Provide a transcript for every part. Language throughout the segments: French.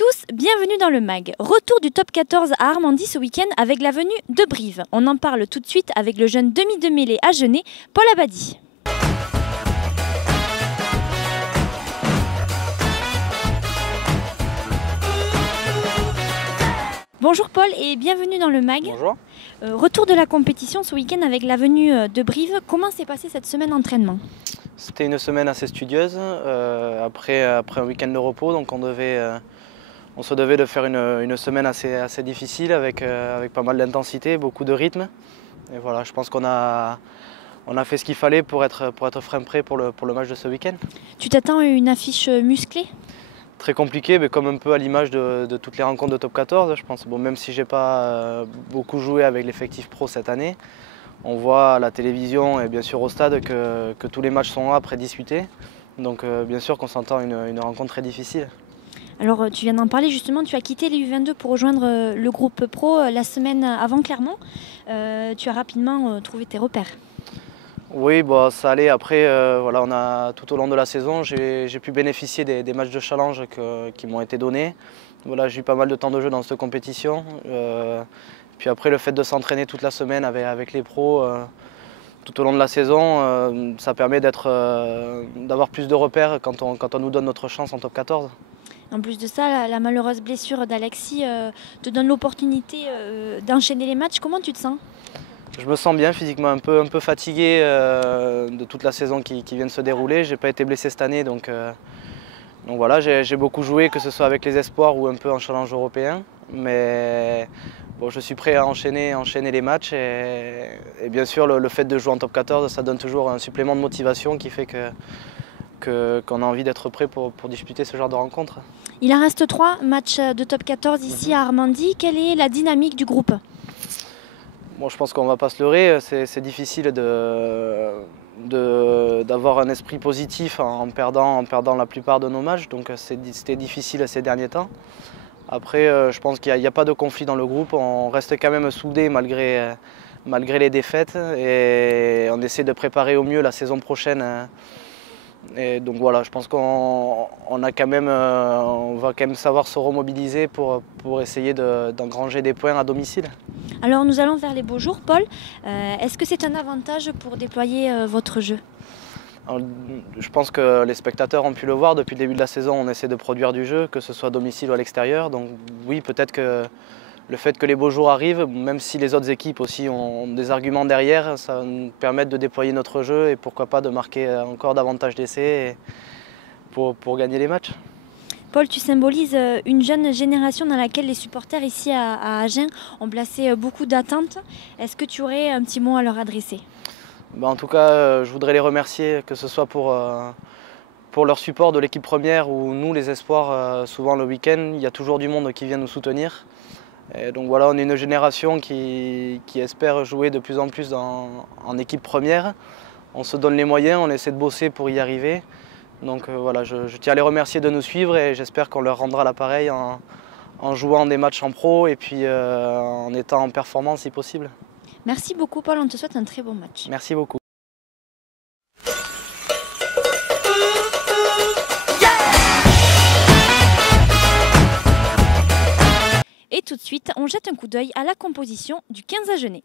tous, bienvenue dans le MAG. Retour du top 14 à Armandie ce week-end avec la venue de Brive. On en parle tout de suite avec le jeune demi de mêlée agenais, Paul Abadie. Bonjour Paul et bienvenue dans le MAG. Bonjour. Retour de la compétition ce week-end avec la venue de Brive. Comment s'est passée cette semaine d'entraînement? C'était une semaine assez studieuse, après un week-end de repos, donc on se devait de faire une semaine assez difficile avec pas mal d'intensité, beaucoup de rythme. Et voilà, je pense qu'on a fait ce qu'il fallait pour être fin prêt pour le match de ce week-end. Tu t'attends à une affiche musclée? Très compliqué, mais comme un peu à l'image de toutes les rencontres de top 14, je pense. Bon, même si j'ai pas beaucoup joué avec l'effectif pro cette année, on voit à la télévision et bien sûr au stade que tous les matchs sont là, prédiscutés. Donc bien sûr qu'on s'entend une rencontre très difficile. Alors tu viens d'en parler justement, tu as quitté les U22 pour rejoindre le groupe pro la semaine avant Clermont. Tu as rapidement trouvé tes repères. Oui, bah, ça allait. Après, voilà, tout au long de la saison, j'ai pu bénéficier des matchs de challenge qui m'ont été donnés. Voilà, j'ai eu pas mal de temps de jeu dans cette compétition. Puis après, le fait de s'entraîner toute la semaine avec les pros tout au long de la saison, ça permet d'avoir plus de repères quand on nous donne notre chance en top 14. En plus de ça, la malheureuse blessure d'Alexis te donne l'opportunité d'enchaîner les matchs. Comment tu te sens ? Je me sens bien physiquement, un peu fatigué de toute la saison qui vient de se dérouler. Je n'ai pas été blessé cette année, donc voilà, j'ai beaucoup joué, que ce soit avec les espoirs ou un peu en challenge européen. Mais bon, je suis prêt à enchaîner les matchs et bien sûr le fait de jouer en top 14, ça donne toujours un supplément de motivation qui fait qu'on a envie d'être prêt pour disputer ce genre de rencontre. Il en reste 3 matchs de top 14 ici à Armandie. Quelle est la dynamique du groupe ? Bon, je pense qu'on ne va pas se leurrer, c'est difficile d'avoir un esprit positif en perdant la plupart de nos matchs, donc c'était difficile ces derniers temps. Après, je pense qu'il n'y a pas de conflit dans le groupe, on reste quand même soudés malgré les défaites et on essaie de préparer au mieux la saison prochaine. Et donc voilà, je pense on va quand même savoir se remobiliser pour essayer d'engranger des points à domicile. Alors nous allons vers les beaux jours, Paul. Est-ce que c'est un avantage pour déployer votre jeu ? Alors, je pense que les spectateurs ont pu le voir depuis le début de la saison, on essaie de produire du jeu, que ce soit à domicile ou à l'extérieur. Donc oui, peut-être que le fait que les beaux jours arrivent, même si les autres équipes aussi ont des arguments derrière, ça va nous permettre de déployer notre jeu et pourquoi pas de marquer encore davantage d'essais pour gagner les matchs. Paul, tu symbolises une jeune génération dans laquelle les supporters ici à Agen ont placé beaucoup d'attentes. Est-ce que tu aurais un petit mot à leur adresser ? En tout cas, je voudrais les remercier, que ce soit pour leur support de l'équipe première ou nous, les espoirs, souvent le week-end, il y a toujours du monde qui vient nous soutenir. Et donc voilà, on est une génération qui espère jouer de plus en plus en équipe première. On se donne les moyens, on essaie de bosser pour y arriver. Donc voilà, je tiens à les remercier de nous suivre et j'espère qu'on leur rendra l'appareil en jouant des matchs en pro et puis en étant en performance si possible. Merci beaucoup Paul, on te souhaite un très bon match. Merci beaucoup. Et tout de suite, on jette un coup d'œil à la composition du 15 agenais.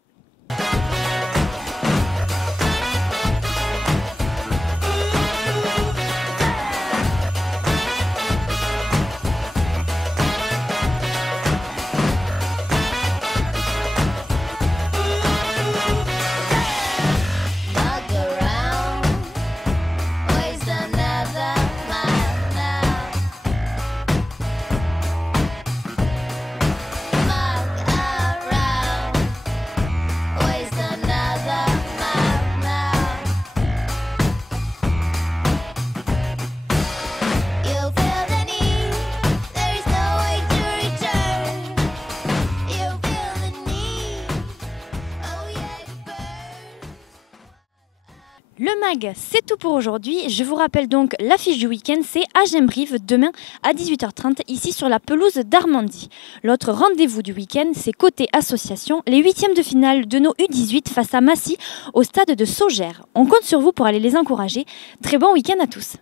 Le MAG, c'est tout pour aujourd'hui. Je vous rappelle donc l'affiche du week-end, c'est Agen-Brive demain à 18h30 ici sur la pelouse d'Armandie. L'autre rendez-vous du week-end, c'est côté association, les 8e de finale de nos U18 face à Massy au stade de Saugères. On compte sur vous pour aller les encourager. Très bon week-end à tous.